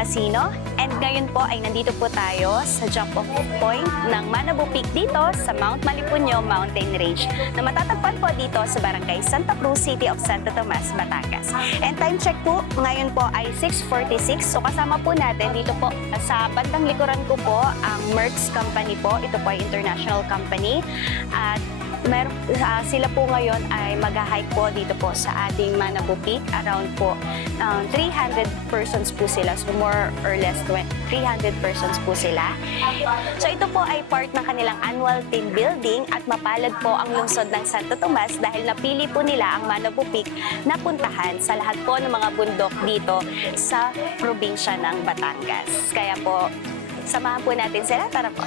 Masino. And ngayon po ay nandito po tayo sa jump-off point ng Manabu Peak dito sa Mount Malipuño Mountain Range na matatagpuan po dito sa Barangay Santa Cruz, City of Santo Tomas, Batangas. And time check po, ngayon po ay 6.46. So kasama po natin dito po sa bandang likuran ko po ang Merck's Company po. Ito po ay international company. At Mer ah, sila po ngayon ay mag-hike po dito po sa ating Manabu Peak. Around po um, 300 persons po sila. So more or less twen- 300 persons po sila. So ito po ay part ng kanilang annual team building at mapalad po ang lungsod ng Santo Tomas dahil napili po nila ang Manabu Peak na puntahan sa lahat po ng mga bundok dito sa probinsya ng Batangas. Kaya po, samahan po natin sila. Tara po.